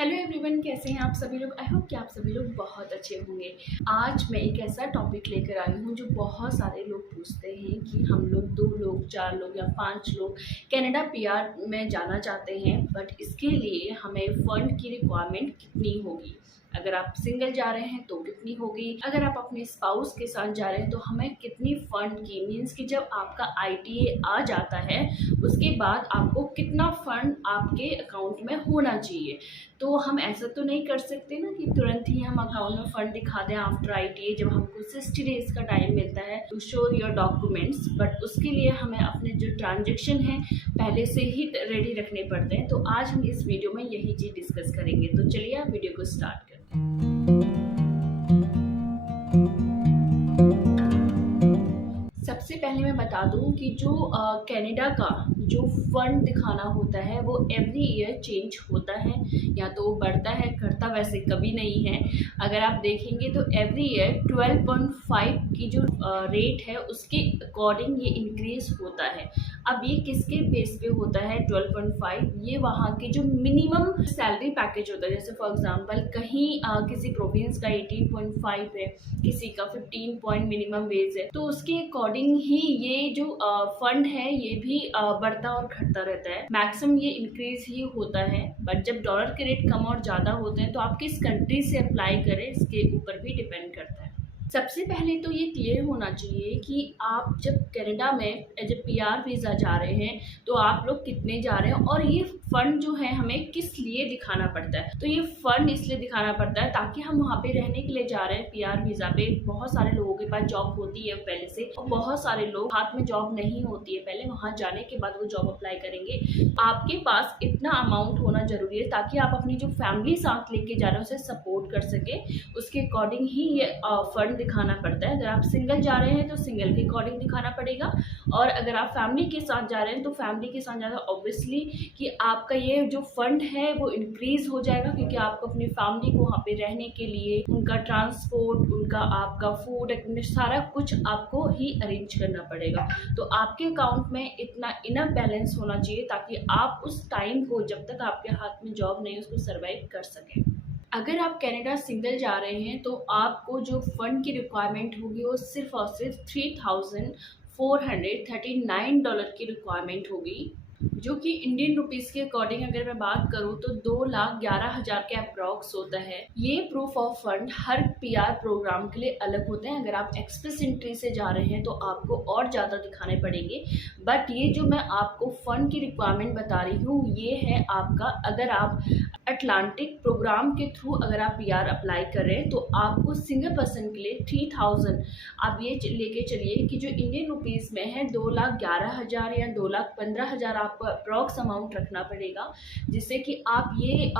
Hello everyone, कैसे हैं आप सभी लोग। आई होप कि आप सभी लोग बहुत अच्छे होंगे। आज मैं एक ऐसा टॉपिक लेकर आई हूँ जो बहुत सारे लोग पूछते हैं कि हम लोग 2 लोग, 4 लोग या 5 लोग कनाडा पीआर में जाना चाहते हैं, बट इसके लिए हमें फ़ंड की रिक्वायरमेंट कितनी होगी। अगर आप सिंगल जा रहे हैं तो कितनी होगी, अगर आप अपने स्पाउस के साथ जा रहे हैं तो हमें कितनी फ़ंड की, मीन्स कि जब आपका आईटीए आ जाता है उसके बाद आपको कितना फ़ंड आपके अकाउंट में होना चाहिए। तो हम ऐसा तो नहीं कर सकते ना कि तुरंत ही हम अकाउंट में फ़ंड दिखा दें आफ्टर आईटीए, जब हमको 60 डेज़ का टाइम मिलता है to show your documents. But उसके लिए हमें अपने जो ट्रांजेक्शन हैं पहले से ही रेडी रखने पड़ते हैं। तो आज हम इस वीडियो में यही चीज़ डिस्कस करेंगे। तो चलिए आप वीडियो को स्टार्ट करें। सबसे पहले मैं बता दूं कि जो कनाडा का जो फ़ंड दिखाना होता है वो एवरी ईयर चेंज होता है, या तो वो बढ़ता है, घटता वैसे कभी नहीं है। अगर आप देखेंगे तो एवरी ईयर 12.5 की जो रेट है उसके अकॉर्डिंग ये इंक्रीज़ होता है। अब ये किसके बेस पे होता है 12.5, ये वहाँ के जो मिनिमम सैलरी पैकेज होता है। जैसे फॉर एग्जांपल कहीं किसी प्रोविंस का 18.5 है, किसी का 15 पॉइंट मिनिमम वेज है, तो उसके अकॉर्डिंग ही ये जो फंड है ये भी बढ़ता और घटता रहता है। मैक्सिमम ये इंक्रीज ही होता है, बट जब डॉलर के रेट कम और ज़्यादा होते हैं तो आप किस कंट्री से अप्लाई करें इसके ऊपर भी डिपेंड करता है। सबसे पहले तो ये क्लियर होना चाहिए कि आप जब कनाडा में एज ए पीआर वीज़ा जा रहे हैं तो आप लोग कितने जा रहे हैं, और ये फ़ंड जो है हमें किस लिए दिखाना पड़ता है। तो ये फ़ंड इसलिए दिखाना पड़ता है ताकि हम वहाँ पे रहने के लिए जा रहे हैं पीआर वीज़ा पे। बहुत सारे लोगों के पास जॉब होती है पहले से, और बहुत सारे लोग हाथ में जॉब नहीं होती है पहले, वहाँ जाने के बाद वो जॉब अप्लाई करेंगे। आपके पास इतना अमाउंट होना ज़रूरी है ताकि आप अपनी जो फैमिली साथ लेके जा रहे हैं उसे सपोर्ट कर सके। उसके अकॉर्डिंग ही ये फ़ंड दिखाना पड़ता है। अगर आप सिंगल जा रहे हैं तो सिंगल के अकॉर्डिंग दिखाना पड़ेगा, और अगर आप फैमिली के साथ जा रहे हैं तो फैमिली के साथ ज़्यादा ऑब्वियसली कि आपका ये जो फंड है वो इंक्रीज़ हो जाएगा, क्योंकि आपको अपनी फैमिली को वहाँ पे रहने के लिए उनका ट्रांसपोर्ट, उनका आपका फूड, सारा कुछ आपको ही अरेंज करना पड़ेगा। तो आपके अकाउंट में इतना इनफ बैलेंस होना चाहिए ताकि आप उस टाइम को, जब तक आपके हाथ में जॉब नहीं, उसको सर्वाइव कर सकें। अगर आप कनाडा सिंगल जा रहे हैं तो आपको जो फ़ंड की रिक्वायरमेंट होगी वो सिर्फ़ और सिर्फ $3,439 की रिक्वायरमेंट होगी, जो कि इंडियन रुपीज़ के अकॉर्डिंग अगर मैं बात करूँ तो 2,11,000 के अप्रॉक्स होता है। ये प्रूफ ऑफ फंड हर पीआर प्रोग्राम के लिए अलग होते हैं। अगर आप एक्सप्रेस एंट्री से जा रहे हैं तो आपको और ज़्यादा दिखाने पड़ेंगे, बट ये जो मैं आपको फ़ंड की रिक्वायरमेंट बता रही हूँ ये है आपका, अगर आप अटलांटिक प्रोग्राम के थ्रू अगर आप पीआर अप्लाई कर रहे हैं तो आपको सिंगल पर्सन के लिए 3,000 आप ये लेके चलिए कि जो इंडियन रुपीज़ में है 2,11,000 या 2,15,000 आपको अप्रॉक्स अमाउंट रखना पड़ेगा, जिससे कि आप ये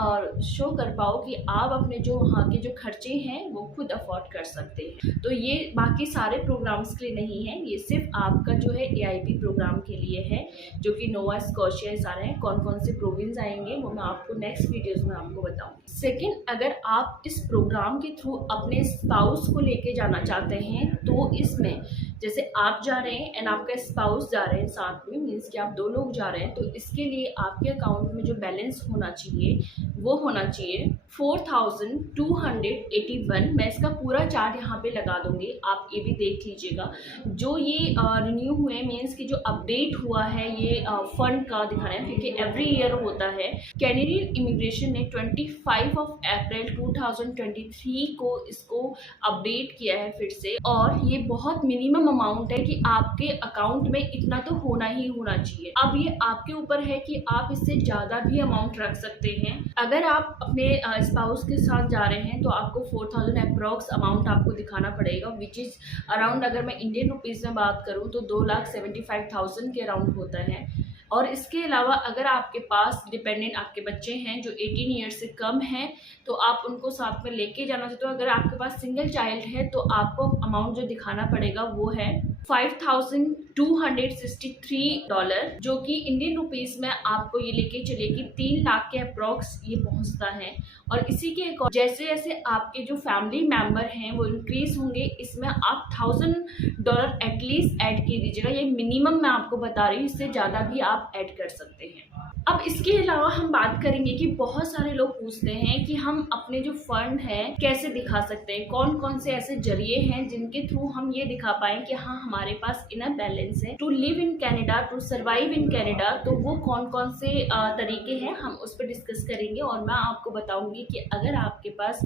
शो कर पाओ कि आप अपने जो वहाँ के जो खर्चे हैं वो खुद अफोर्ड कर सकते हैं। तो ये बाकी सारे प्रोग्राम्स के लिए नहीं है, ये सिर्फ आपका जो है एआईपी प्रोग्राम के लिए है, जो कि नोवा स्कॉशिया सारे हैं। कौन कौन से प्रोविंस आएंगे वो मैं आपको नेक्स्ट वीडियोस में आपको बताऊंगी। सेकंड, अगर आप इस प्रोग्राम के थ्रू अपने स्पाउस को लेके जाना चाहते हैं तो इसमें जैसे आप जा रहे हैं एंड आपका स्पाउस जा रहे हैं साथ में, मीन्स कि आप 2 लोग जा रहे हैं, तो इसके लिए आपके अकाउंट में जो बैलेंस होना चाहिए वो होना चाहिए 4,281। मैं इसका पूरा चार्ट यहाँ पे लगा दूंगी, आप ये भी देख लीजिएगा। जो ये रिन्यू हुए, मीन्स कि जो अपडेट हुआ है ये फंड का दिखाना है, क्योंकि एवरी ईयर होता है। कैनेडियन इमिग्रेशन ने 25 अप्रैल 2023 को इसको अपडेट किया है फिर से, और ये बहुत मिनिमम अमाउंट है कि आपके अकाउंट में इतना तो होना ही होना चाहिए। अब ये आपके ऊपर है कि आप इससे ज़्यादा भी अमाउंट रख सकते हैं। अगर आप अपने स्पाउस के साथ जा रहे हैं तो आपको 4,000 अप्रॉक्स अमाउंट आपको दिखाना पड़ेगा, विच इज़ अराउंड, अगर मैं इंडियन रुपीज़ में बात करूँ तो 2,75,000 के अराउंड होता है। और इसके अलावा अगर आपके पास डिपेंडेंट आपके बच्चे हैं जो 18 ईयर से कम हैं तो आप उनको साथ में लेके जाना चाहते हो। अगर आपके पास सिंगल चाइल्ड है तो आपको अमाउंट जो दिखाना पड़ेगा वो है $5,263, जो कि इंडियन रुपीज़ में आपको ये लेके चलिए कि 3 लाख के अप्रॉक्स ये पहुंचता है। और इसी के जैसे जैसे आपके जो फैमिली मेम्बर हैं वो इंक्रीज होंगे, इसमें आप $1,000 एटलीस्ट ऐड कर दीजिएगा। ये मिनिमम मैं आपको बता रही हूँ, इससे ज़्यादा भी आप ऐड कर सकते हैं। अब इसके अलावा हम बात करेंगे कि बहुत सारे लोग पूछते हैं कि हम अपने जो फंड है कैसे दिखा सकते हैं, कौन कौन से ऐसे जरिए हैं जिनके थ्रू हम ये दिखा पाए कि हाँ हमारे पास इनफ बैलेंस है to live in Canada, to survive in Canada. तो वो कौन कौन से तरीके हैं हम उस पर डिस्कस करेंगे और मैं आपको बताऊंगी कि अगर आपके पास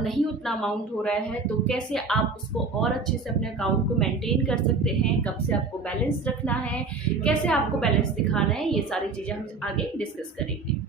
नहीं उतना अमाउंट हो रहा है तो कैसे आप उसको और अच्छे से अपने अकाउंट को मेंटेन कर सकते हैं, कब से आपको बैलेंस रखना है, कैसे आपको बैलेंस दिखाना है, ये सारी चीज़ें हम आगे डिस्कस करेंगे।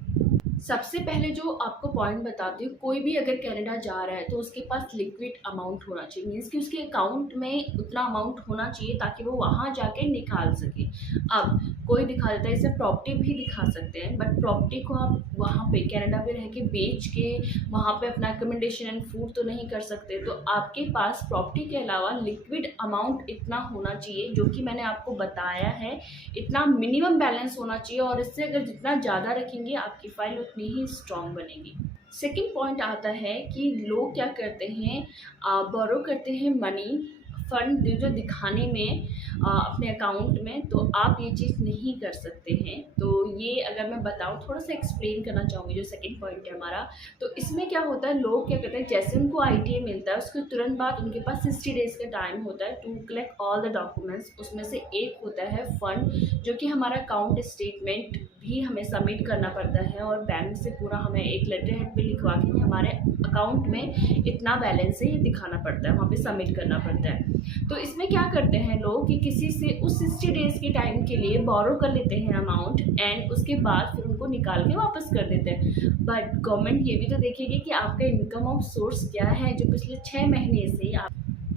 सबसे पहले जो आपको पॉइंट बताती हूँ, कोई भी अगर कनाडा जा रहा है तो उसके पास लिक्विड अमाउंट होना चाहिए, मीन्स कि उसके अकाउंट में उतना अमाउंट होना चाहिए ताकि वो वहाँ जाके निकाल सके। अब कोई दिखा देता है, इसे प्रॉपर्टी भी दिखा सकते हैं, बट प्रॉपर्टी को आप वहाँ पे कनाडा पे रह के बेच के वहाँ पे अपना अकोमोडेशन एंड फूड तो नहीं कर सकते। तो आपके पास प्रॉपर्टी के अलावा लिक्विड अमाउंट इतना होना चाहिए जो कि मैंने आपको बताया है, इतना मिनिमम बैलेंस होना चाहिए। और इससे अगर जितना ज़्यादा रखेंगे आपकी फाइल उतनी ही स्ट्रॉन्ग बनेगी। सेकंड पॉइंट आता है कि लोग क्या करते हैं, बोरो करते हैं मनी फंड जो दिखाने में अपने अकाउंट में। तो आप ये चीज़ नहीं कर सकते हैं। तो ये अगर मैं बताऊँ, थोड़ा सा एक्सप्लेन करना चाहूँगी जो सेकंड पॉइंट है हमारा। तो इसमें क्या होता है, लोग क्या करते हैं, जैसे उनको ITA मिलता है उसके तुरंत बाद उनके पास 60 डेज़ का टाइम होता है to collect all the documents. उसमें से एक होता है फंड, जो कि हमारा अकाउंट स्टेटमेंट भी हमें सबमिट करना पड़ता है और बैंक से पूरा हमें एक लेटर हेड पे लिखवा के हमारे अकाउंट में इतना बैलेंस है ये दिखाना पड़ता है, वहाँ पे सबमिट करना पड़ता है। तो इसमें क्या करते हैं लोग कि किसी से उस 60 डेज़ के टाइम के लिए बोरो कर लेते हैं अमाउंट एंड उसके बाद फिर उनको निकाल के वापस कर देते हैं। बट गवर्नमेंट ये भी तो देखेगी कि आपका इनकम ऑफ सोर्स क्या है, जो पिछले 6 महीने से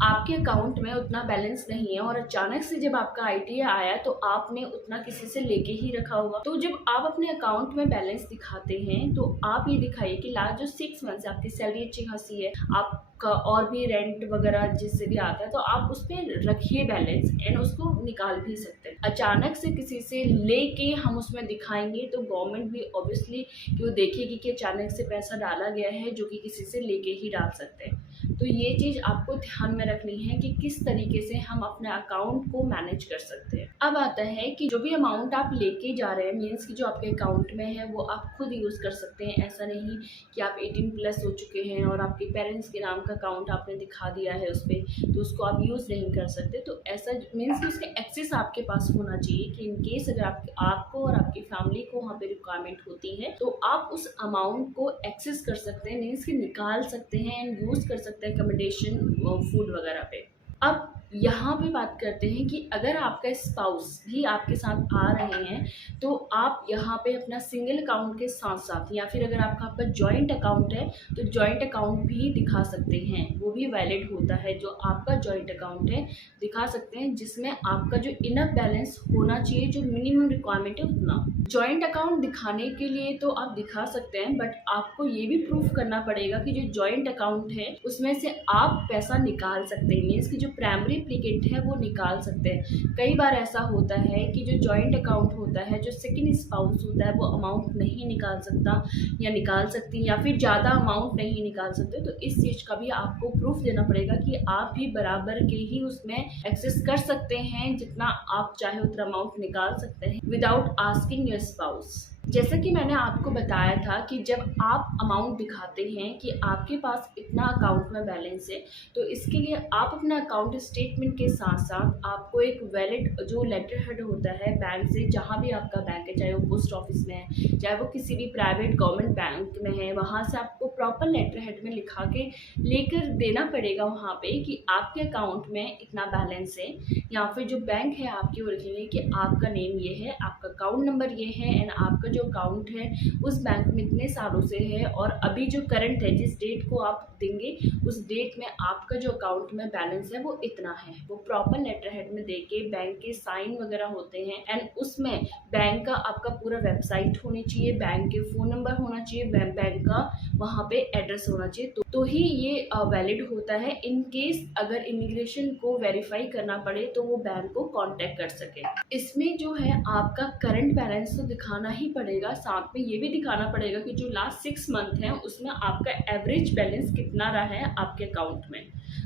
आपके अकाउंट में उतना बैलेंस नहीं है और अचानक से जब आपका ITA आया तो आपने उतना किसी से लेके ही रखा होगा। तो जब आप अपने अकाउंट में बैलेंस दिखाते हैं तो आप ये दिखाइए कि लास्ट जो 6 मंथ्स आपकी सैलरी अच्छी खासी है, आपका और भी रेंट वगैरह जिससे भी आता है, तो आप उस पर रखिए बैलेंस एंड उसको निकाल भी सकते हैं। अचानक से किसी से लेके हम उसमें दिखाएंगे तो गवर्नमेंट भी ऑब्वियसली कि वो देखेगी कि अचानक से पैसा डाला गया है जो कि किसी से लेके ही डाल सकते हैं। तो ये चीज़ आपको ध्यान में रखनी है कि किस तरीके से हम अपने अकाउंट को मैनेज कर सकते हैं। अब आता है कि जो भी अमाउंट आप लेके जा रहे हैं, मीन्स कि जो आपके अकाउंट में है वो आप खुद यूज़ कर सकते हैं। ऐसा नहीं कि आप 18+ हो चुके हैं और आपके पेरेंट्स के नाम का अकाउंट आपने दिखा दिया है उस पर, तो उसको आप यूज़ नहीं कर सकते। तो ऐसा मीन्स कि उसका एक्सेस आपके पास होना चाहिए कि इनकेस अगर आपको और आपकी फैमिली को वहाँ पे रिक्वायरमेंट होती है तो आप उस अमाउंट को एक्सेस कर सकते हैं, मीन्स कि निकाल सकते हैं एंड यूज़ कर सकते हैं अकोमोडेशन, फूड वगैरह पे। अब यहाँ पे बात करते हैं कि अगर आपका स्पाउस भी आपके साथ आ रहे हैं तो आप यहाँ पे अपना सिंगल अकाउंट के साथ साथ या फिर अगर आपका जॉइंट अकाउंट है तो जॉइंट अकाउंट भी दिखा सकते हैं, वो भी वैलिड होता है। जो आपका जॉइंट अकाउंट है दिखा सकते हैं जिसमें आपका जो इनफ बैलेंस होना चाहिए, जो मिनिमम रिक्वायरमेंट है उतना। जॉइंट अकाउंट दिखाने के लिए तो आप दिखा सकते हैं, बट आपको ये भी प्रूफ करना पड़ेगा कि जो जॉइंट अकाउंट है उसमें से आप पैसा निकाल सकते हैं, मीन्स कि जो प्राइमरी एप्लीकेंट है वो निकाल सकते हैं। कई बार ऐसा होता है कि जो जॉइंट अकाउंट होता है, जो सेकंड स्पाउस होता है, वो अमाउंट नहीं निकाल सकता या निकाल सकती या फिर ज़्यादा अमाउंट नहीं निकाल सकते। तो इस चीज़ का भी आपको प्रूफ देना पड़ेगा कि आप भी बराबर के ही उसमें एक्सेस कर सकते हैं, जितना आप चाहे उतना अमाउंट निकाल सकते हैं विदाउट आस्किंग योर स्पाउस। जैसा कि मैंने आपको बताया था कि जब आप अमाउंट दिखाते हैं कि आपके पास इतना अकाउंट में बैलेंस है, तो इसके लिए आप अपना अकाउंट स्टेटमेंट के साथ साथ आपको एक वैलिड जो लेटर हेड होता है बैंक से, जहाँ भी आपका बैंक है, चाहे वो पोस्ट ऑफिस में है, चाहे वो किसी भी प्राइवेट गवर्नमेंट बैंक में है, वहाँ से आपको प्रॉपर लेटर हेड में लिखा के लेकर देना पड़ेगा वहाँ पे कि आपके अकाउंट में इतना बैलेंस है। या फिर जो बैंक है आपकी वो लिखेंगे कि आपका नेम ये है, आपका अकाउंट नंबर ये है एंड आपका जो अकाउंट है उस बैंक में इतने सालों से है और अभी जो करंट है, जिस डेट को आप देंगे उस डेट में आपका जो अकाउंट में बैलेंस है वो इतना है। वो प्रॉपर लेटर हेड में देके बैंक के साइन वगैरह होते हैं एंड उसमें बैंक का आपका पूरा वेबसाइट होनी चाहिए, बैंक के फ़ोन नंबर होना चाहिए, बैंक का वहाँ पे एड्रेस होना चाहिए, तो ही ये वैलिड होता है। इन केस अगर इमिग्रेशन को वेरीफाई करना पड़े तो वो बैंक को कांटेक्ट कर सके। इसमें जो है आपका करंट बैलेंस तो दिखाना ही पड़ेगा, साथ में ये भी दिखाना पड़ेगा कि जो लास्ट 6 मंथ है उसमें आपका एवरेज बैलेंस कितना रहा है आपके अकाउंट में।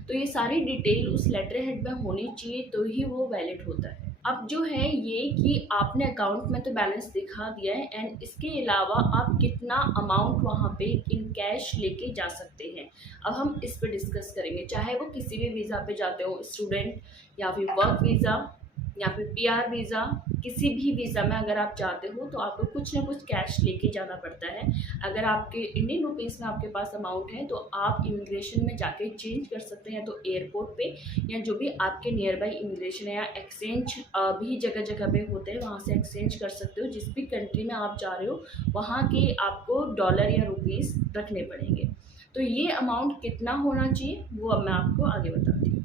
तो ये सारी डिटेल उस लेटर हेड में होनी चाहिए तो ही वो वैलिड होता है। अब जो है ये कि आपने अकाउंट में तो बैलेंस दिखा दिया है एंड इसके अलावा आप कितना अमाउंट वहाँ पे इन कैश लेके जा सकते हैं। अब हम इस पे डिस्कस करेंगे, चाहे वो किसी भी वीज़ा पे जाते हो, स्टूडेंट या फिर वर्क वीज़ा या फिर पीआर वीज़ा, किसी भी वीज़ा में अगर आप जाते हो तो आपको कुछ ना कुछ कैश लेके जाना पड़ता है। अगर आपके इंडियन रुपीज़ में आपके पास अमाउंट है तो आप इमिग्रेशन में जाके चेंज कर सकते हैं, तो एयरपोर्ट पे या जो भी आपके नियर बाई इमिग्रेशन है या एक्सचेंज भी जगह जगह पे होते हैं, वहाँ से एक्सचेंज कर सकते हो। जिस भी कंट्री में आप जा रहे हो वहाँ के आपको डॉलर या रुपीज़ रखने पड़ेंगे। तो ये अमाउंट कितना होना चाहिए वो अब मैं आपको आगे बताती हूँ।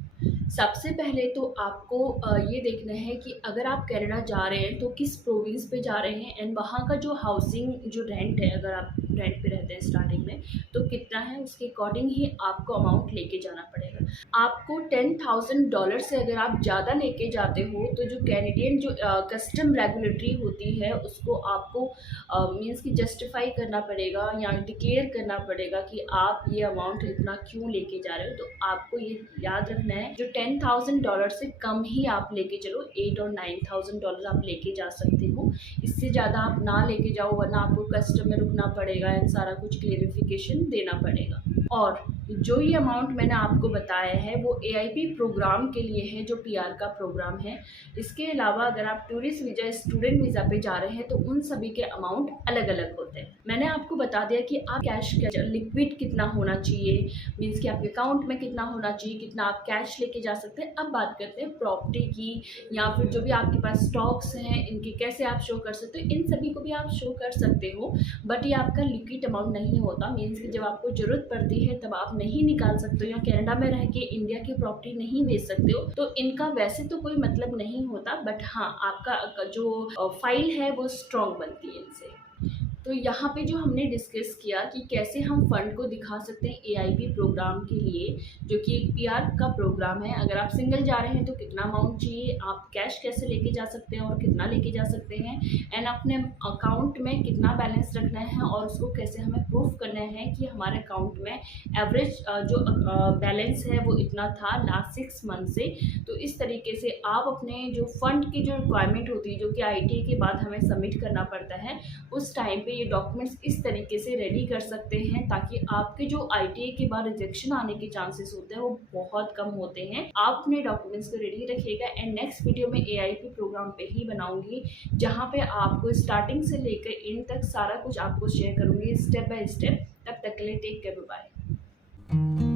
सबसे पहले तो आपको ये देखना है कि अगर आप कनाडा जा रहे हैं तो किस प्रोविंस पे जा रहे हैं एंड वहाँ का जो हाउसिंग जो रेंट है, अगर आप रेंट पे रहते हैं स्टार्टिंग में, तो कितना है उसके अकॉर्डिंग ही आपको अमाउंट लेके जाना पड़ेगा। आपको $10,000 से अगर आप ज़्यादा लेके जाते हो तो जो कैनेडियन जो कस्टम रेगुलेटरी होती है उसको आपको मीन्स कि जस्टिफाई करना पड़ेगा या डिक्लेयर करना पड़ेगा कि आप ये अमाउंट इतना क्यों लेके जा रहे हो। तो आपको ये याद रखना है जो $10,000 से कम ही आप लेके चलो, $8,000 और $9,000 आप लेके जा सकते हो। इससे ज़्यादा आप ना लेके जाओ वरना आपको कस्टम में रुकना पड़ेगा एंड सारा कुछ क्लेरिफिकेशन देना पड़ेगा। और जो ये अमाउंट मैंने आपको बताया है वो AIP प्रोग्राम के लिए है, जो PR का प्रोग्राम है। इसके अलावा अगर आप टूरिस्ट वीज़ा, स्टूडेंट वीज़ा पे जा रहे हैं तो उन सभी के अमाउंट अलग अलग होते हैं। मैंने आपको बता दिया कि आप कैश लिक्विड कितना होना चाहिए, मीन्स कि आपके अकाउंट में कितना होना चाहिए, कितना आप कैश लेके जा सकते हैं। अब बात करते हैं प्रॉपर्टी की या फिर जो भी आपके पास स्टॉक्स हैं इनके कैसे आप शो कर सकते हो। इन सभी को भी आप शो कर सकते हो बट ये आपका लिक्विड अमाउंट नहीं होता। मीन्स कि जब आपको ज़रूरत पड़ती है तब आप नहीं निकाल सकते हो या कनाडा में रह के इंडिया की प्रॉपर्टी नहीं बेच सकते हो, तो इनका वैसे तो कोई मतलब नहीं होता। बट हाँ, आपका जो फाइल है वो स्ट्रॉन्ग बनती है इनसे। तो यहाँ पे जो हमने डिस्कस किया कि कैसे हम फंड को दिखा सकते हैं AIP प्रोग्राम के लिए, जो कि एक PR का प्रोग्राम है। अगर आप सिंगल जा रहे हैं तो कितना अमाउंट चाहिए, आप कैश कैसे लेके जा सकते हैं और कितना लेके जा सकते हैं, एंड अपने अकाउंट में कितना बैलेंस रखना है और उसको कैसे हमें प्रूफ करना है कि हमारे अकाउंट में एवरेज जो बैलेंस है वो इतना था लास्ट 6 मंथ से। तो इस तरीके से आप अपने जो फंड की जो रिक्वायरमेंट होती है, जो कि ITA के बाद हमें सबमिट करना पड़ता है, उस टाइम पे ये डॉक्यूमेंट्स इस तरीके से रेडी कर सकते हैं ताकि आपके जो ITA के बाद रिजेक्शन आने के चांसेस होते हैं वो बहुत कम होते हैं। आप अपने डॉक्यूमेंट्स को रेडी रखिएगा एंड नेक्स्ट वीडियो में AIP प्रोग्राम पे ही बनाऊंगी, जहाँ पे आपको स्टार्टिंग से लेकर एंड तक सारा कुछ आपको शेयर करूंगी स्टेप बाय स्टेप। तब तक के लिए टेक केयर, बाय।